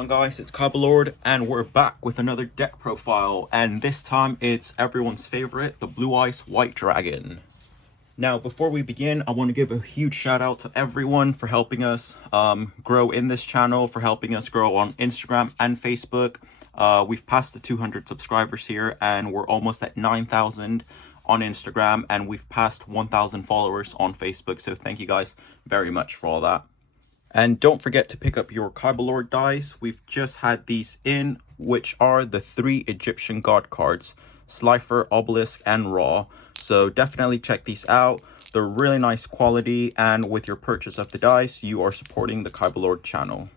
on, guys? It's Kaiba and we're back with another deck profile, and this time it's everyone's favorite, the Blue Eyes White Dragon. Now, before we begin, I want to give a huge shout out to everyone for helping us grow in this channel, for helping us grow on Instagram and Facebook. We've passed the 200 subscribers here, and we're almost at 9,000 on Instagram, and we've passed 1,000 followers on Facebook, so thank you guys very much for all that. And don't forget to pick up your Kaiba dice. We've just had these in, which are the 3 Egyptian god cards, Slifer, Obelisk, and Ra. So definitely check these out. They're really nice quality, and with your purchase of the dice, you are supporting the Kaiba channel.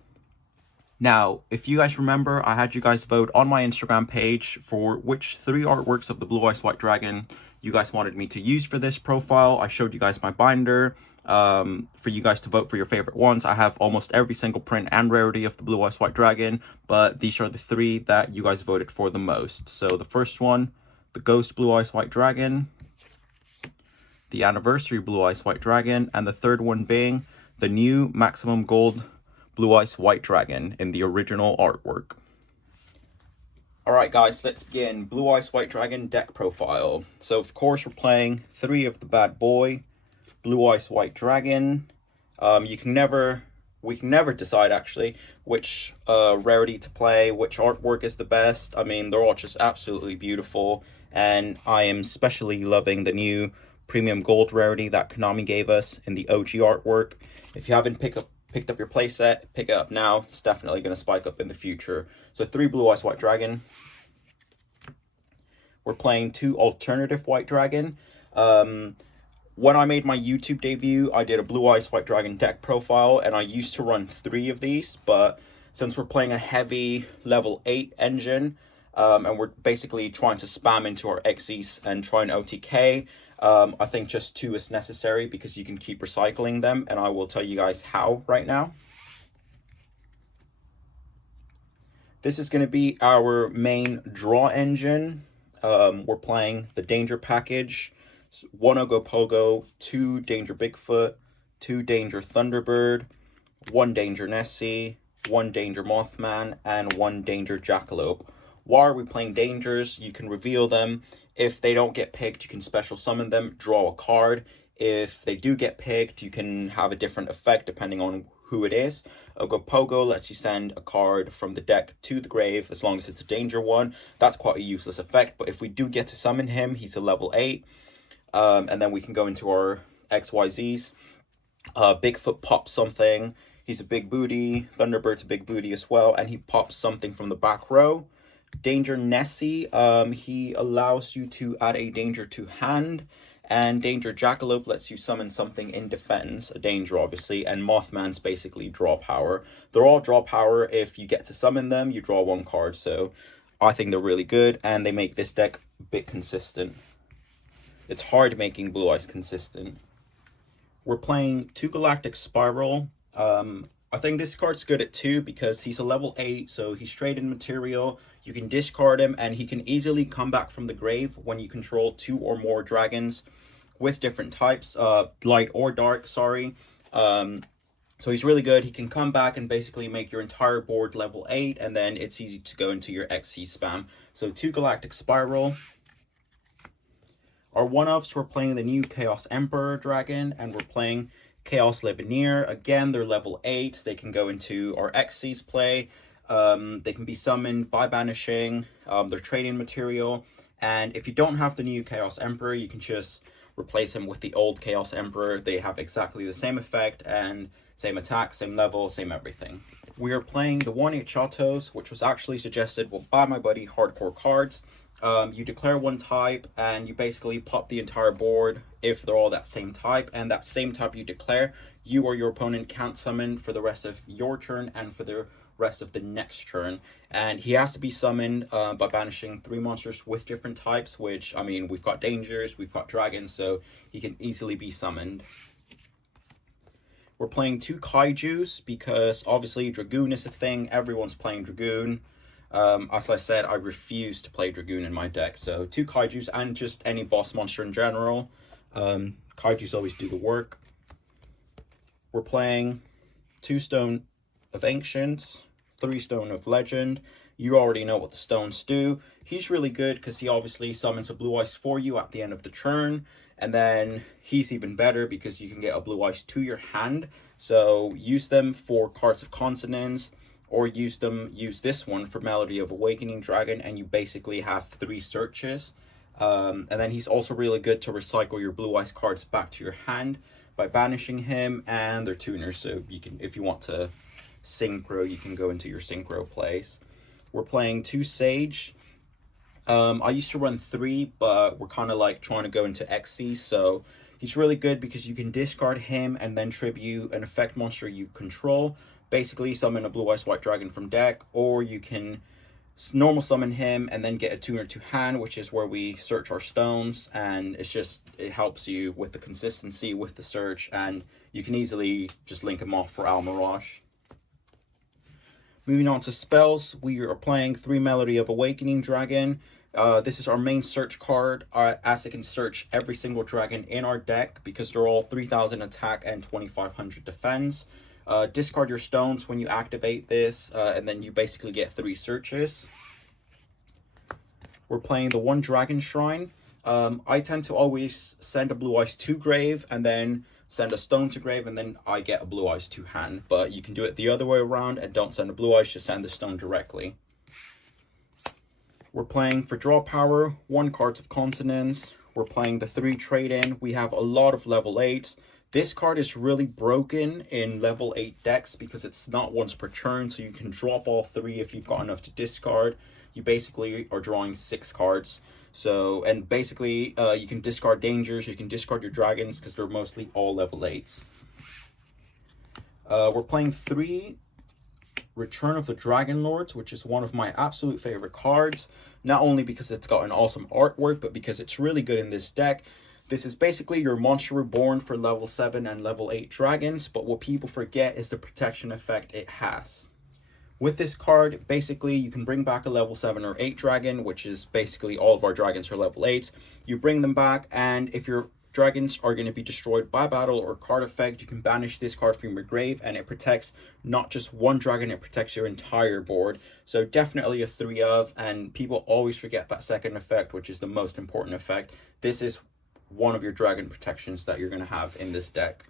Now, if you guys remember, I had you guys vote on my Instagram page for which 3 artworks of the Blue Eyes White Dragon you guys wanted me to use for this profile. I showed you guys my binder for you guys to vote for your favorite ones. I have almost every single print and rarity of the Blue Eyes White Dragon, but these are the 3 that you guys voted for the most. So the first one, the Ghost Blue Eyes White Dragon, the Anniversary Blue Eyes White Dragon, and the third one being the new Maximum Gold Blue Eyes White Dragon in the original artwork. Alright guys, let's begin. Blue Eyes White Dragon deck profile. So of course we're playing 3 of the bad boy, Blue Eyes White Dragon. We can never decide actually which rarity to play, which artwork is the best. I mean, they're all just absolutely beautiful, and I am especially loving the new premium gold rarity that Konami gave us in the OG artwork. If you haven't picked up your playset, pick it up now. It's definitely going to spike up in the future. So 3 Blue Eyes White Dragon. We're playing 2 alternative White Dragon. When I made my YouTube debut, I did a Blue Eyes White Dragon deck profile, and I used to run 3 of these, but since we're playing a heavy level 8 engine, and we're basically trying to spam into our XYZ and try an OTK, I think just 2 is necessary because you can keep recycling them, and I will tell you guys how right now. This is going to be our main draw engine. We're playing the Danger package. 1 Ogopogo, 2 Danger Bigfoot, 2 Danger Thunderbird, 1 Danger Nessie, 1 Danger Mothman, and 1 Danger Jackalope. Why are we playing Dangers? You can reveal them. If they don't get picked, you can special summon them, draw a card. If they do get picked, you can have a different effect depending on who it is. Ogopogo lets you send a card from the deck to the grave as long as it's a Danger one. That's quite a useless effect, but if we do get to summon him, he's a level 8. And then we can go into our XYZs. Bigfoot pops something. He's a big booty. Thunderbird's a big booty as well. And he pops something from the back row. Danger Nessie. He allows you to add a danger to hand. And Danger Jackalope lets you summon something in defense. A danger, obviously. And Mothman's basically draw power. They're all draw power. If you get to summon them, you draw 1 card. So I think they're really good. And they make this deck a bit consistent. It's hard making Blue Eyes consistent. We're playing 2 Galactic Spiral. I think this card's good at 2 because he's a level 8, so he's straight in material. You can discard him, and he can easily come back from the grave when you control 2 or more dragons with different types, light or dark, sorry. So he's really good. He can come back and basically make your entire board level 8, and then it's easy to go into your XC spam. So 2 Galactic Spiral. Our one-offs, we're playing the new Chaos Emperor Dragon, and we're playing Chaos Levineer. Again, they're level 8. They can go into our Xyz play. They can be summoned by banishing. They're trading material. And if you don't have the new Chaos Emperor, you can just replace him with the old Chaos Emperor. They have exactly the same effect and same attack, same level, same everything. We are playing the 1-8 Chatos, which was actually suggested by my buddy Hardcore Cards. You declare 1 type, and you basically pop the entire board if they're all that same type, and that same type you declare, you or your opponent can't summon for the rest of your turn and for the rest of the next turn. And he has to be summoned by banishing 3 monsters with different types, which, I mean, we've got Dangers, we've got Dragons, so he can easily be summoned. We're playing 2 Kaijus because obviously Dragoon is a thing, everyone's playing Dragoon. As I said, I refuse to play Dragoon in my deck, so 2 Kaijus and just any boss monster in general. Kaijus always do the work. We're playing 2 Stone of Ancients, 3 stone of legend. You already know what the stones do. He's really good because he obviously summons a blue ice for you at the end of the turn. And then he's even better because you can get a blue ice to your hand. So use them for cards of consonance, or use this one for Melody of Awakening Dragon, and you basically have 3 searches. And then he's also really good to recycle your blue ice cards back to your hand by banishing him, and they're tuners, so you can, if you want to synchro, you can go into your synchro place. We're playing 2 Sage. I used to run 3, but we're kind of like trying to go into XYZ, so he's really good because you can discard him and then tribute an effect monster you control. Basically summon a blue ice white dragon from deck, or you can normal summon him and then get a tuner to hand, which is where we search our stones, and it helps you with the consistency with the search, and you can easily just link him off for Almirage. Moving on to spells, we are playing 3 Melody of Awakening Dragon. This is our main search card, as it can search every single dragon in our deck because they're all 3000 attack and 2500 defense. Discard your stones when you activate this, and then you basically get 3 searches. We're playing the 1 Dragon Shrine. I tend to always send a blue ice to grave and then send a stone to grave, and then I get a blue ice to hand. But you can do it the other way around and don't send a blue ice, just send the stone directly. We're playing for draw power, 1 Cards of Consonance. We're playing the 3 trade-in. We have a lot of level 8s. This card is really broken in level 8 decks because it's not once per turn, so you can drop all 3 if you've got enough to discard. You basically are drawing 6 cards. So, and basically you can discard dangers, you can discard your dragons because they're mostly all level 8s. We're playing 3 Return of the Dragon Lords, which is one of my absolute favorite cards. Not only because it's got an awesome artwork, but because it's really good in this deck. This is basically your Monster Reborn for level 7 and level 8 dragons, but what people forget is the protection effect it has. With this card, basically you can bring back a level 7 or 8 dragon, which is basically all of our dragons are level 8s. You bring them back, and if your dragons are going to be destroyed by battle or card effect, you can banish this card from your grave, and it protects not just one dragon, it protects your entire board. So definitely a 3 of, and people always forget that second effect, which is the most important effect. This is one of your dragon protections that you're going to have in this deck.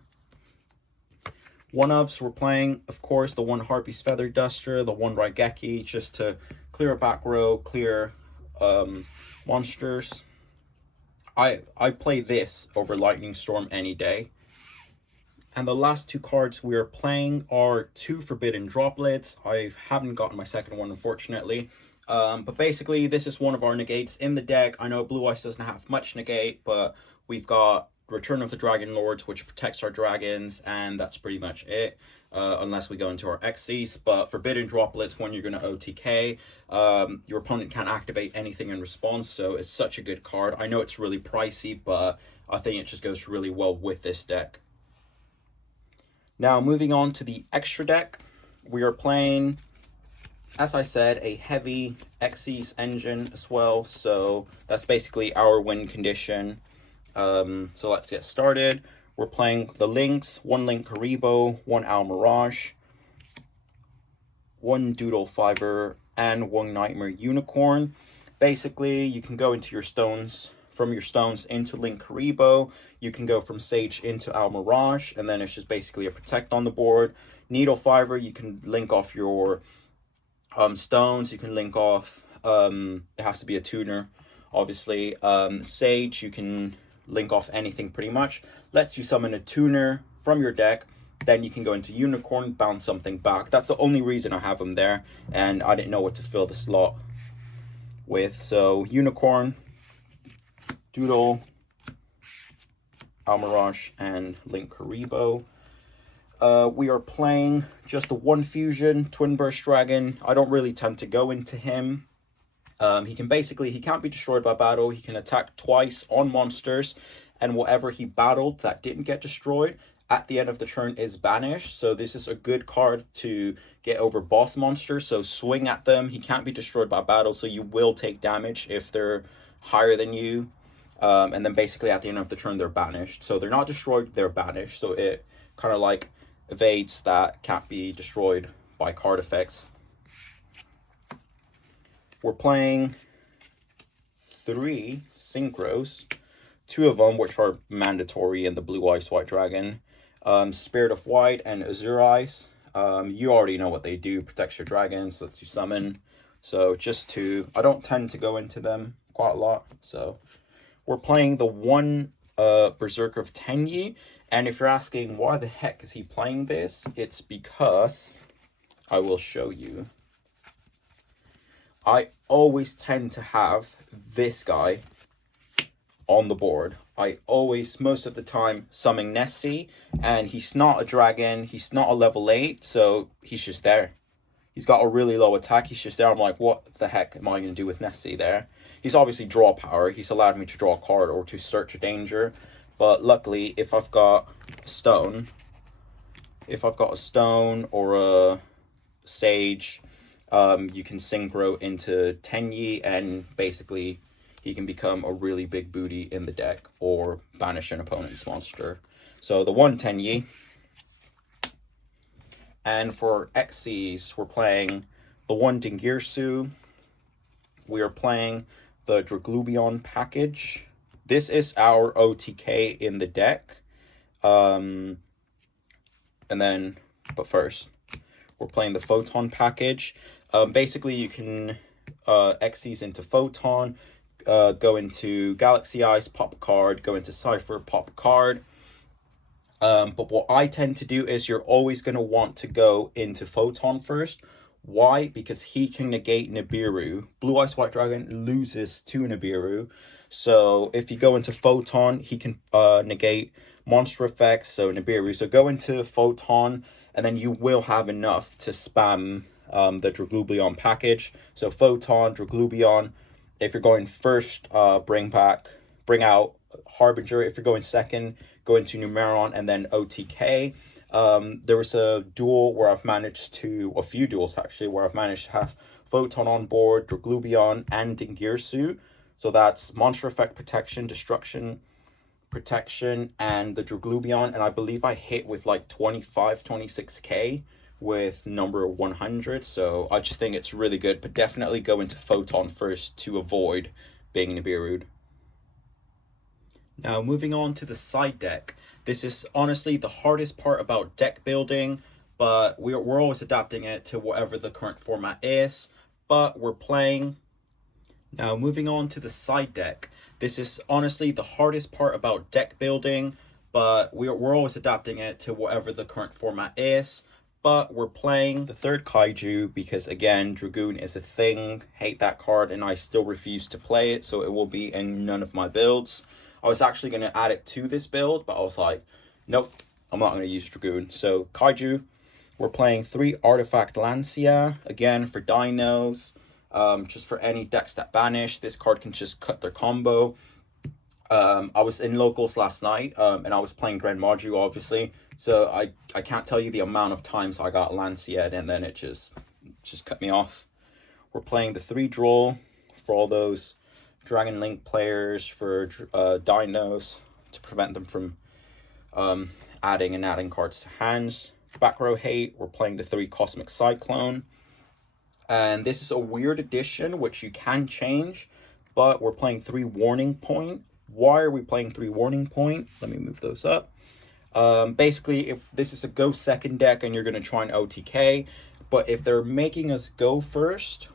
1-ofs, we're playing, of course, the 1 Harpy's Feather Duster, the 1 Raigeki, just to clear a back row, clear monsters. I play this over Lightning Storm any day. And the last 2 cards we are playing are 2 Forbidden Droplets. I haven't gotten my second one, unfortunately. But basically, this is one of our negates in the deck. I know Blue Ice doesn't have much negate, but we've got Return of the Dragon Lords, which protects our dragons, and that's pretty much it, unless we go into our XYZ. But Forbidden Droplets, when you're going to OTK, your opponent can't activate anything in response, so it's such a good card. I know it's really pricey, but I think it just goes really well with this deck. Now, moving on to the extra deck, we are playing, as I said, a heavy XYZ engine as well, so that's basically our win condition. So let's get started. We're playing the links, 1 Link Karibo, 1 Almirage, 1 Doodle Fiber, and 1 Nightmare Unicorn. Basically, you can go into your stones, from your stones into Link Karibo. You can go from Sage into Almirage, and then it's just basically a protect on the board. Needle Fiber, you can link off your stones. You can link off, it has to be a tuner, obviously. Sage, you can link off anything pretty much. Lets you summon a tuner from your deck. Then you can go into Unicorn, bounce something back. That's the only reason I have them there, and I didn't know what to fill the slot with. So Unicorn, Doodle, Almirage, and Link Karibo. We are playing just the 1 fusion, Twin Burst Dragon. I don't really tend to go into him. He can't be destroyed by battle. He can attack twice on monsters, and whatever he battled that didn't get destroyed at the end of the turn is banished. So this is a good card to get over boss monsters. So swing at them. He can't be destroyed by battle, so you will take damage if they're higher than you. And then basically at the end of the turn, they're banished. So they're not destroyed, they're banished. So it kind of like evades that can't be destroyed by card effects. we're playing 3 synchros, 2 of them which are mandatory in the Blue Ice White Dragon, Spirit of White and Azure Ice. You already know what they do: protects your dragons, lets you summon. So just 2. I don't tend to go into them quite a lot. So we're playing the 1 Berserker of Tenyi, and if you're asking why the heck is he playing this, it's because I will show you. I always tend to have this guy on the board. I always, most of the time, summon Nessie, and he's not a dragon, he's not a level 8, so he's just there. He's got a really low attack, he's just there. I'm like, what the heck am I going to do with Nessie there? He's obviously draw power, he's allowed me to draw a card or to search a danger, but luckily, if I've got a stone, or a sage, you can synchro into Tenyi, and basically he can become a really big booty in the deck or banish an opponent's monster. So the 1 Tenyi. And for Xyz, we're playing the 1 Dingirsu. We are playing the Draglubion package. This is our OTK in the deck. But first, we're playing the Photon package. Basically, you can Xyz into Photon, go into Galaxy Ice, pop a card, go into Cypher, pop a card. But what I tend to do is you're always going to want to go into Photon first. Why? Because he can negate Nibiru. Blue Ice White Dragon loses to Nibiru. So if you go into Photon, he can negate monster effects, so Nibiru. So go into Photon, and then you will have enough to spam the Draglubion package. So Photon, Draglubion. If you're going first, bring out Harbinger. If you're going second, go into Numeron and then OTK. There was a duel where a few duels actually, where I've managed to have Photon on board, Draglubion, and Dingirsu. So that's monster effect protection, destruction protection, and the Draglubion. And I believe I hit with like 26k with number 100. So I just think it's really good, but definitely go into Photon first to avoid being Nibiru'd. Now, moving on to the side deck. This is honestly the hardest part about deck building, but we're always adapting it to whatever the current format is, but we're playing. Now, moving on to the side deck. This is honestly the hardest part about deck building, but we're always adapting it to whatever the current format is, but we're playing the 3rd Kaiju because, again, Dragoon is a thing. Hate that card, and I still refuse to play it, so it will be in none of my builds. I was actually going to add it to this build, but I was like, nope, I'm not going to use Dragoon. So Kaiju, we're playing 3 Artifact Lancia, again for dinos, just for any decks that banish. This card can just cut their combo. I was in locals last night, and I was playing Grand Maju, obviously, so I can't tell you the amount of times I got Lancia, and then it just cut me off. We're playing the 3 Droll for all those Dragon Link players, for dinos, to prevent them from adding cards to hands. Back row hate, we're playing the 3 Cosmic Cyclone, and this is a weird addition which you can change, but we're playing 3 Warning Point. Why are we playing 3 Warning Point? Let me move those up. Basically, if this is a go second deck and you're going to try an OTK, but if they're making us go first,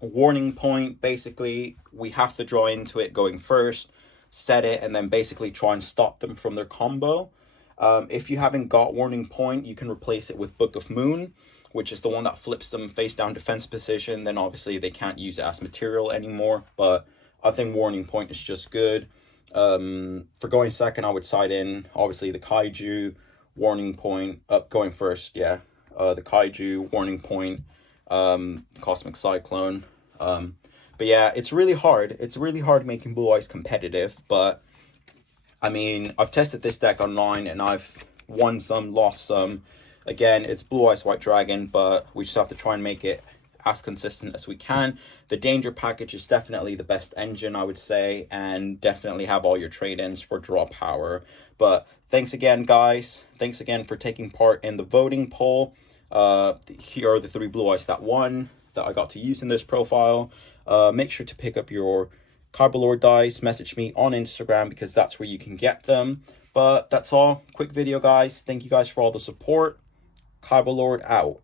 Warning Point, basically we have to draw into it going first, set it, and then basically try and stop them from their combo. If you haven't got Warning Point, you can replace it with Book of Moon, which is the one that flips them face down defense position. Then obviously they can't use it as material anymore, but I think Warning Point is just good. For going second, I would side in obviously the Kaiju, Warning Point, going first, yeah, the Kaiju, Warning Point, Cosmic Cyclone. But yeah, it's really hard. It's really hard making Blue Eyes competitive, but I mean, I've tested this deck online and I've won some, lost some. Again, it's Blue Eyes White Dragon, but we just have to try and make it as consistent as we can. The Danger package is definitely the best engine, I would say, and definitely have all your trade-ins for draw power. But thanks again, guys. Thanks again for taking part in the voting poll. Here are the 3 Blue Eyes that won. that I got to use in this profile. Make sure to pick up your Kaiba dice, message me on Instagram because that's where you can get them. But that's all. Quick video, guys. Thank you guys for all the support. Kaiba out.